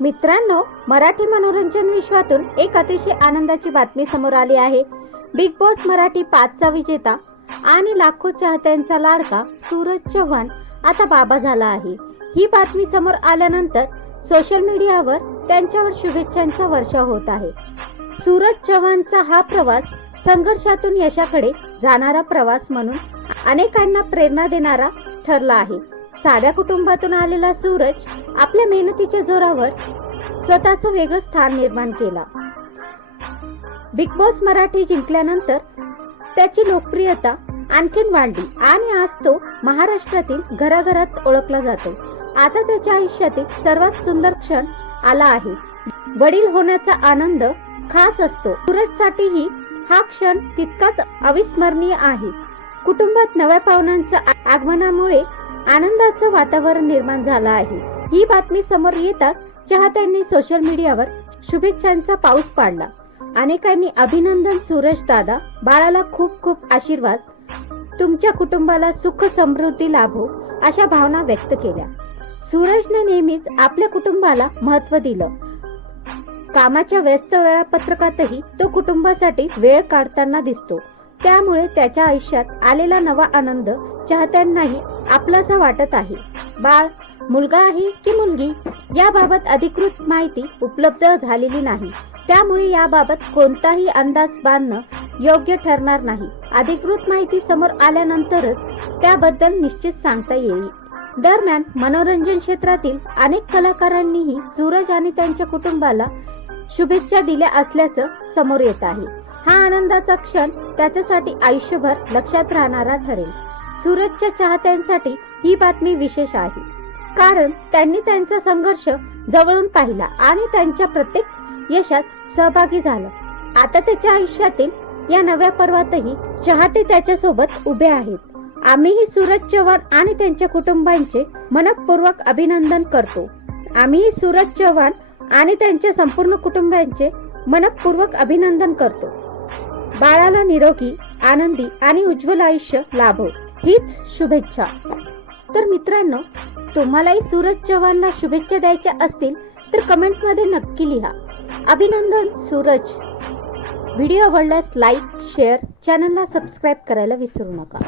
मित्रांनो, मराठी मनोरंजन विश्वातून एक अतिशय आनंदाची बातमी समोर आली आहे। बिग बॉस मराठी 5चा विजेता आणि लाखो चाहत्यांचा लाडका सूरज चव्हाण आता बाबा झाला आहे। ही बातमी समोर आल्यानंतर सोशल मीडियावर त्यांच्यावर शुभेच्छांचा वर्षाव होत आहे। सूरज चव्हाणचा हा प्रवास संघर्षातून यशाकडे जाणारा प्रवास म्हणून अनेकांना प्रेरणा देणारा ठरला आहे। साध्या कुटुंबातून आलेला सूरज आपल्या मेहनतीच्या जोरावर स्वतःचं वेगळं स्थान निर्माण केला। बिग बॉस मराठी जिंकल्यानंतर त्याची लोकप्रियता आणखीन वाढली आणि आज तो महाराष्ट्रातील घराघरात ओळखला जातो। आता त्याच्या आयुष्यातील सर्वात सुंदर क्षण आला आहे। वडील होण्याचा आनंद खास असतो। सूरजसाठीही हा क्षण तितकाच अविस्मरणीय आहे। कुटुंबात नव्या पाहुण्यांच्या आगमनामुळे आनंदाचं वातावरण निर्माण झालं आहे। ही बातमी समोर येताच चाहत्यांनी सोशल मीडियावर शुभेच्छांचा पाऊस पाडला। अनेकांनी अभिनंदन सूरज दादा, बाळाला खूप खूप आशीर्वाद, तुमच्या कुटुंबाला सुख समृद्धी लाभो अशा भावना व्यक्त केल्या। सूरजने नेहमीच आपल्या कुटुंबाला महत्त्व दिलं। कामाच्या व्यस्त वेळापत्रकातही तो कुटुंबासाठी वेळ काढताना दिसतो। त्यामुळे त्याच्या आयुष्यात आलेला नवा आनंद चाहत्यांनाही आपलासा वाटत आहे। बाळ मुलगा आहे की मुलगी याबाबत अधिकृत माहिती उपलब्ध झालेली नाही, त्यामुळे याबाबत कोणताही अंदाज बांधणं योग्य ठरणार नाही। अधिकृत माहिती समोर आल्यानंतरच त्याबद्दल निश्चित सांगता येईल। दरम्यान मनोरंजन क्षेत्रातील अनेक कलाकारांनीही सूरज आणि त्यांच्या कुटुंबाला शुभेच्छा दिल्या असल्याचं समोर येत आहे। हा आनंदाचा क्षण त्याच्यासाठी आयुष्यभर लक्षात राहणारा ठरेल। सूरजच्या चाहत्यांसाठी ही बातमी विशेष आहे, कारण त्यांनी त्यांचा संघर्ष जवळून पाहिला आणि त्यांच्या प्रत्येक यशात सहभागी झाला। आता त्याच्या आयुष्यातील या नव्या पर्वातही चाहते त्याच्यासोबत उभे आहेत। आम्हीही सूरज चव्हाण आणि त्यांच्या कुटुंबांचे मनपूर्वक अभिनंदन करतो। आम्हीही सूरज चव्हाण आणि त्यांच्या संपूर्ण कुटुंबांचे मनपूर्वक अभिनंदन करतो। बाळाला निरोगी, आनंदी आणि उज्ज्वल आयुष्य लाभो हीच शुभेच्छा। तर मित्रांनो, तुम्हालाही सूरज चव्हाणला शुभेच्छा द्यायच्या असतील तर कमेंटमध्ये नक्की लिहा। अभिनंदन सूरज। व्हिडिओ आवडल्यास लाईक, शेअर, चॅनलला सबस्क्राईब करायला विसरू नका।